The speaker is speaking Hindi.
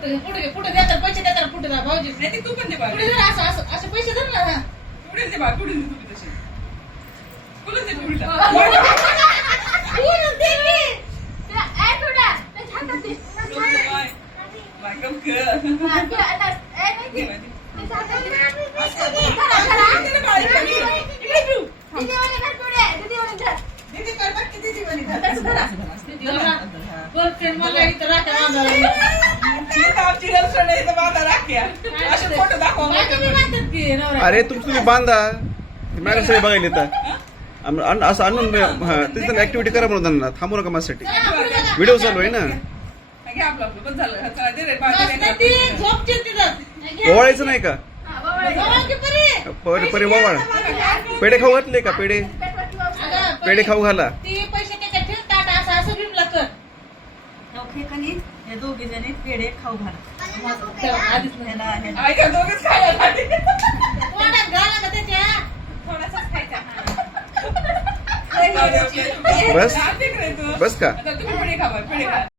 पुढे पुढे पुढे देतात पैसे देतात पुढे जा भाऊजी नाही ते तू पण दे बाळ पुढे जर असं असं असे पैसे धर ना हा. पुढे दे बाळ पुढे दे तुम्ही तशी पुढे दे पुढे पुढे दे मी. बाय गप कर दीदी कर बघ किती तसं धरा, असं धरा, असं धरा. Girlfriend मला इथं राख्या बांधायला आहे बांधा राख्या असे फोटो दाखवा. अरे तुमचं तुम्ही बांधा. मॅडम सगळे बघायला येतात. आम- आण- असं आणून हा तिथं ऍक्टिव्हिटी करा म्हणून त्यांना. थांबू नका माझ्यासाठी. व्हिडिओ चालू आहे ना? घ्या आपलं आपलं. झालं. चला दे रे. ओवाळायचं नाही का? परी. पेढे खाऊ घातले का पेढे. पेढे खाऊ घाला. ती हे दोघे जण पेढे खाऊ घाला. बस? तू. बस का? पुढे खा